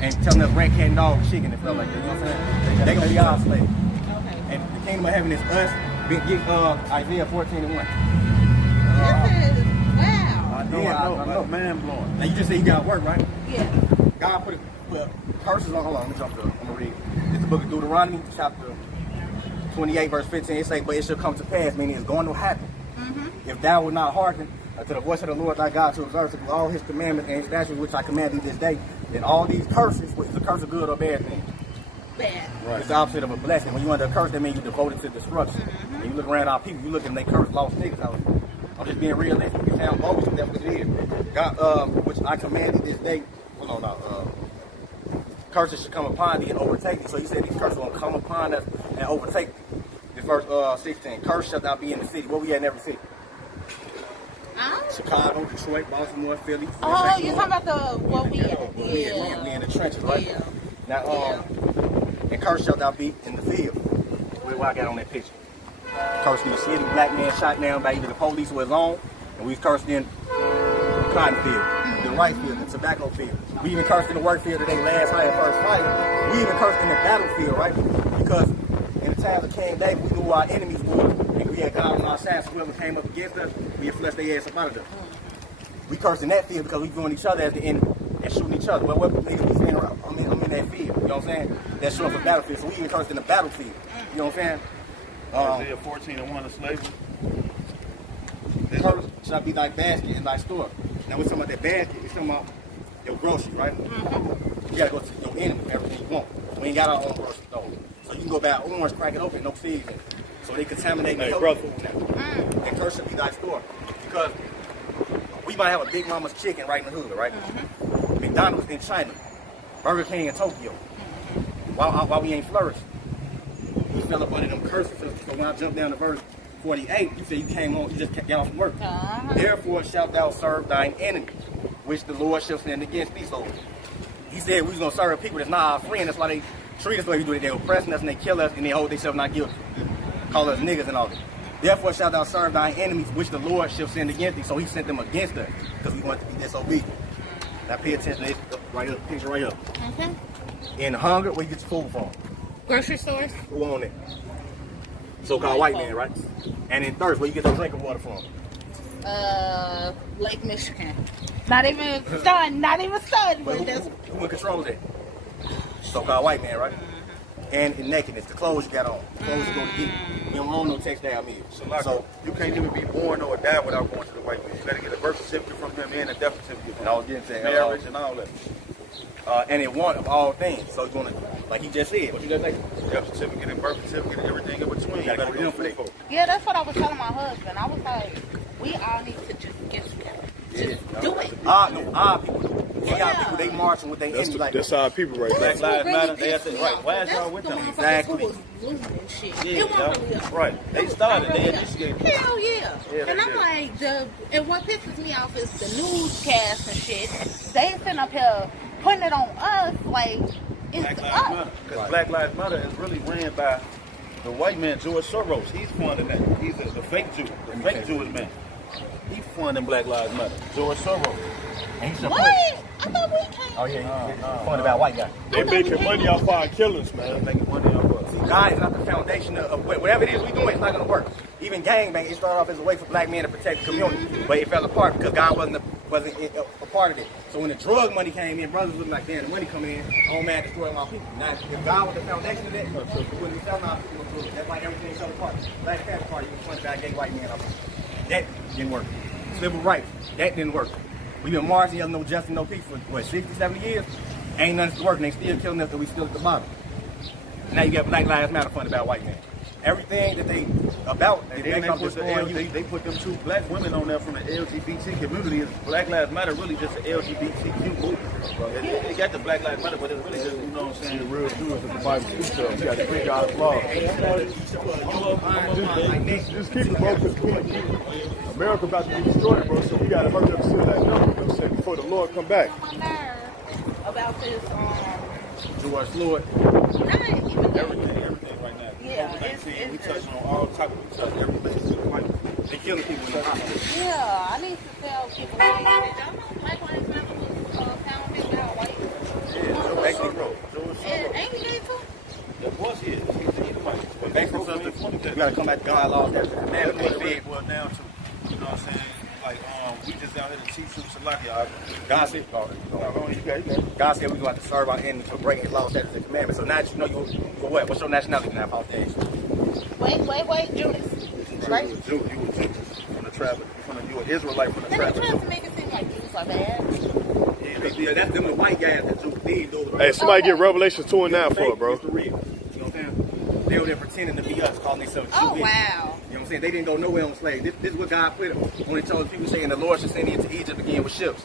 and telling us rat, cat, and dog, chicken and stuff like that. You know what I'm saying? They're gonna be our slaves. Okay. And the kingdom of heaven is us. Get Isaiah 14:1. This is wow. No, man blowing. Now you just say you got work, right? Yeah. God put curses on. Hold on, let me jump to. I'm gonna read. It's the book of Deuteronomy, chapter 28, verse 15. It says, "But it shall come to pass," meaning it's going to happen. If thou wilt not hearken to the voice of the Lord thy God, to observe to do all his commandments and statutes which I command thee this day, then all these curses, which is a curse of good or bad thing? Bad. Right. It's the opposite of a blessing. When you under a curse, that means you devoted to destruction. And you look around our people, you look and they curse lost niggas out. I'm just being realistic. It sounds bogus, but that's what it is. God, which I commanded this day. Hold on, curses should come upon thee and overtake thee. So he said these curses will come upon us and overtake thee. This verse 16. Curse shall thou be in the city. Where we at in every city? Chicago, Detroit, Baltimore, Philly. Oh, you're talking about the what we at? Yeah. We in the trenches, right? Yeah. Now, and curse shall thou be in the field. What I got on that picture? Cursed in the city, black man shot down by either the police or his own, and we've cursed in the cotton field, the rice field, the tobacco field. We even cursed in the work field today, last high first fight. We even cursed in the battlefield, right? Because in the times of King David, we knew who our enemies were, and we had God on our side, so whoever came up against us, we had flushed their ass up out of them. We cursed in that field because we viewing each other as the enemy and shooting each other. Well, what niggas we saying around? I'm in that field, you know what I'm saying? That's short for battlefield, so we even cursed in the battlefield, you know what I'm saying? Isaiah 14:1 of slavery. This curse shall be thy basket and thy store. Now we're talking about that basket, we're talking about your groceries, right? You gotta go to your enemy for everything you want. We ain't got our own grocery store. So you can go buy an orange, crack it open, no seeds in it. So they contaminate the healthy food now. That curse should be thy store. Because we might have a Big Mama's chicken right in the hood, right? McDonald's in China. Burger King in Tokyo. Why we ain't flourished? We fell up under them curses. So when I jumped down to verse 48, you said you came home, you just got off from work. Therefore shalt thou serve thine enemies, which the Lord shall send against thee. So he said we was going to serve people that's not our friend. That's why they treat us the way we do it. They oppressing us and they kill us and they hold themselves not guilty. Call us niggas and all that. Therefore shalt thou serve thine enemies, which the Lord shall send against thee. So he sent them against us because we want to be disobedient. Now pay attention to this right here, picture right here. In hunger, where you get your food from? Grocery stores. Who on it? So-called white man, right? And in thirst, where you get your drinking water from? Lake Michigan. Not even sun, But who controls it? So-called white man, right? And in nakedness, the clothes you got on, clothes you go to get. You don't own no textile mills. So you can't even be born or die without going to the white man. You gotta get a birth certificate from him and a death certificate from him. And I was getting to marriage and all that. And it want of all things. So you're gonna, like he just said, what you just say? Death certificate and birth certificate and everything in between. You gotta go to them for that. Yeah, that's what I was telling my husband. I was like, we all need to just get together. Just do it. Our people do. Our people, they marching with their enemies like that's our people right there. Black Lives Matter. They said, right, why is y'all with them? Exactly. Yeah, right. They started. They initiated. Hell yeah. And I'm like, and what pisses me off is the newscast and shit. They sitting up here putting it on us like it's us. Because Black Lives Matter is really ran by the white man, George Soros. He's funding that. He's the fake Jew, the fake Jewish man. He's funding Black Lives Matter. George Soros. And he what? I thought we came. Oh yeah, funded by a white guy. They making money off our killers, man. They're making money off us. See, God is not the foundation of whatever it is we doing. It's not gonna work. Even gangbang, it started off as a way for black men to protect the community, but it fell apart because God wasn't a part of it. So when the drug money came in, brothers looking like, damn, the money coming in, oh man, destroying my people. Now, if God was the foundation of that, we wouldn't be selling our people. That's like everything fell apart. Black Panther Party, you was funded by a gay white man. That didn't work. Civil rights, that didn't work. We've been marching, no justice, no peace for, what, 60, 70 years? Ain't nothing working. They still killing us, but we still at the bottom. Now you got Black Lives Matter funded by white men. Everything that they about, they put them two black women on there from the LGBT community. Black Lives Matter really just an LGBTQ movement. They got the Black Lives Matter, but it's really just, you know what I'm saying, the real Jews in the Bible teaches us. You got to bring God's law. Just keep it, bro, because America about to be destroyed, bro, so we got to hurry up and seal that number, you know what I'm saying, before the Lord come back. About this, George Floyd. Everything right now. Yeah, we touching on all types of stuff, everything. They killing people in the hospital. Yeah, I need to tell people that Black Lives Matter was founded by white. Yeah, Of course he is. He's an Edomite. But basically, you gotta come back to God's laws. That's the commandment. What it really boils down to. You know what I'm saying? Like, we just out here to teach you Salaki. God said, God said we got to serve our enemies for breaking his laws, statutes, and commandments. So now that you know you for what? What's your nationality now, Paul Dash? Wait, Judas. Right? You a Jew from the tribe. You an Israelite from the tribe. They're trying to make it seem like Jews are bad. Yeah, that's them the white guys that Jews did do. Hey, somebody get Revelation 2 and 9 for it, bro. You know what I'm saying? They were there pretending to be us, calling themselves Jews. Oh, wow. You know what I'm saying? They didn't go nowhere on slaves. This is what God put them. When he told people saying the Lord should send you into Egypt again with ships.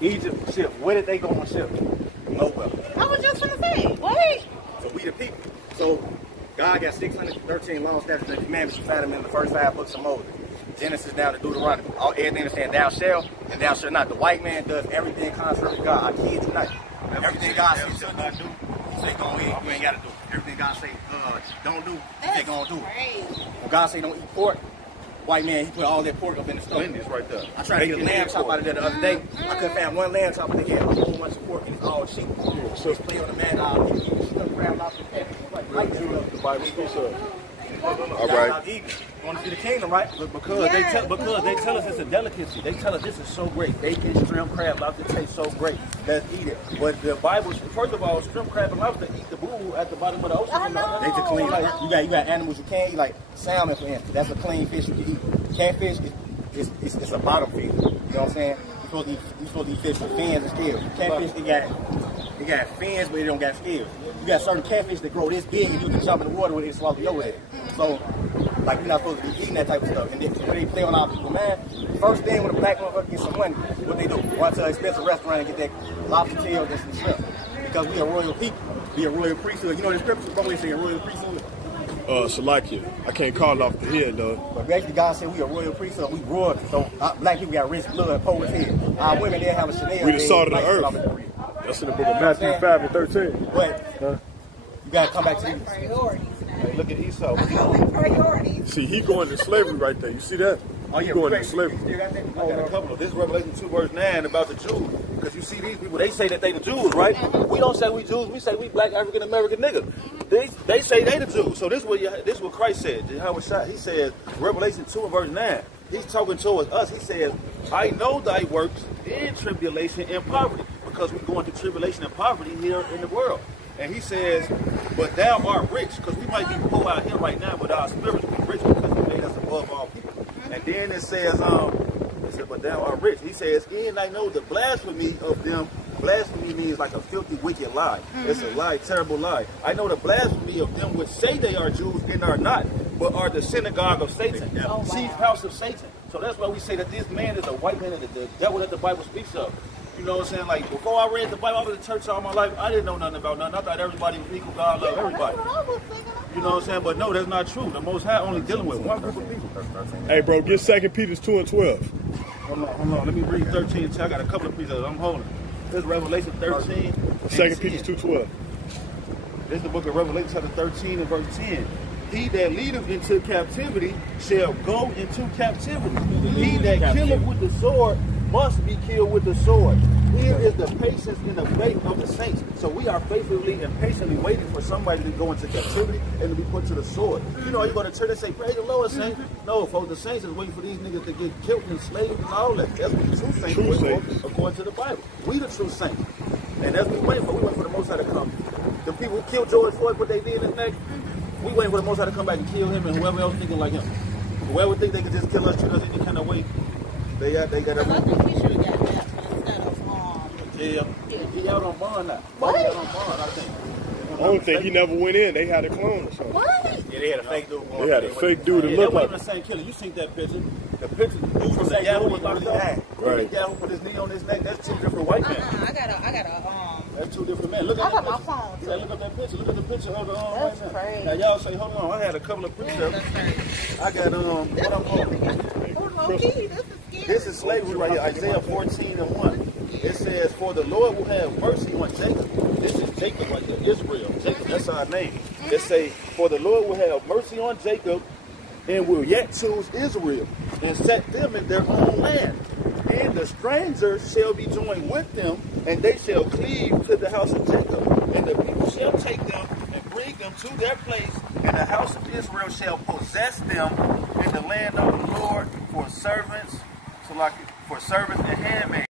Egypt, ships. Where did they go on ships? Nowhere. I was just gonna say, wait. So we the people. So God got 613 laws, statutes, and commandments. You find them in the first 5 books of Moses. Genesis down to Deuteronomy. Everything that's saying thou shalt and thou shalt not. The white man does everything contrary to God. I kid you not. Everything God says shall not do. Say go ahead, you ain't gotta do it. Everything God say don't do, they gonna do it. When God say don't eat pork, white man he put all that pork up in the stove. It's right there. I tried to get a lamb chop out of there the other day. I couldn't find one lamb chop, but they had a whole bunch of pork and it's all cheap. So it's play on the man, he eat stuff, crab, lobster, catfish, like that. The Bible speaks of. All right. You want to see the kingdom, right? Because they tell us it's a delicacy. They tell us this is so great. Bacon, shrimp, crab, lobster taste so great. Let's eat it. But the Bible, first of all, shrimp, crab, and lobster eat the boo at the bottom of the ocean. They just clean. Like, you got animals you can't eat, like salmon, for instance. That's a clean fish you can eat. Catfish it's a bottom feeder. You know what I'm saying? You're supposed to eat fish with fins and scales. Catfish they got fins, but they don't got scales. You got certain catfish that grow this big, and you can jump in the water with it and swallow your head. So, like, you're not supposed to be eating that type of stuff. And when they play on our people, man, first thing when a black motherfucker gets some money, what they do? Run to an expensive restaurant and get that lobster tail and some shrimp. Because we are royal people. We are royal priesthood. You know the scripture probably saying royal priesthood? Salakia. I can't call it off the head, though. But basically, God said we are royal priesthood. We royal. So, black people got rich blood, Polish head. Our women, they have a Chanel. We the salt of the earth. That's in the book of Matthew 5 and 13. But you got to come back to these. Hey, look at Esau. Priorities. See, he going to slavery right there. You see that? Oh, yeah, going to slavery. I got a couple of this Revelation 2 verse 9 about the Jews. Because you see these people, they say that they the Jews, right? We don't say we Jews. We say we black African American niggas. They say they the Jews. So this is what Christ said. He says, Revelation 2 and verse 9. He's talking towards us. He says, I know thy works in tribulation and poverty. Because we're going through tribulation and poverty here in the world. And he says, but thou art rich, because we might be poor out here right now, but our spirits be rich because he made us above all people. And then it says, but thou art rich. He says, and I know the blasphemy of them. Blasphemy means like a filthy, wicked lie. It's a lie, terrible lie. I know the blasphemy of them which say they are Jews and are not, but are the synagogue of Satan, chief house of Satan. So that's why we say that this man is a white man and the devil that the Bible speaks of. You know what I'm saying? Like, before I read the Bible, I was in church all my life. I didn't know nothing about nothing. I thought everybody was equal. God loved everybody. You know what I'm saying? But no, that's not true. The Most High only dealing with one group of people. Hey, bro, get 2 Peter 2 and 12. Hold on. Let me read 13. I got a couple of precepts I'm holding. This is Revelation 13. 2 Peter 2:12. This is the book of Revelation chapter 13 and verse 10. He that leadeth into captivity shall go into captivity. He that killeth with the sword must be killed with the sword. Here is the patience and the faith of the saints. So we are faithfully and patiently waiting for somebody to go into captivity and to be put to the sword. You know, you go to church and say, praise the Lord, saints. No, folks, the saints is waiting for these niggas to get killed and enslaved and all that. That's what the true saints wait for, according to the Bible. We the true saints. And that's what we waiting for. We waiting for the Most High to come. The people who killed George Floyd, what they did in his neck, we waiting for the Most High to come back and kill him and whoever else thinking like him. Whoever think they can just kill us, treat us any kind of way, they got I think he should have got that instead of he out on bond now. What? He out on bond, I think. I don't think he never went in. They had a clone or something. what? Yeah, they had a fake dude. They had a fake dude that Yeah, looked that wasn't like. the same killer. You seen that picture? The picture from the guy who was locked up. Right. The guy who put his knee on his neck. That's two different white men. I gotta That's two different men. Look at I got that my picture. phone. Yeah, look at that picture. Look at the picture of the That's right now. crazy. Now y'all say, hold on. I had a couple of precepts. I got what I'm holding. This is slavery right here. Isaiah 14 and 1. It says, for the Lord will have mercy on Jacob. This is Jacob right here. Israel. Jacob. That's our name. It say, for the Lord will have mercy on Jacob and will yet choose Israel and set them in their own land. And the strangers shall be joined with them, and they shall cleave to the house of Jacob. And the people shall take them and their place, and the house of Israel shall possess them in the land of the Lord for servants, and handmaids.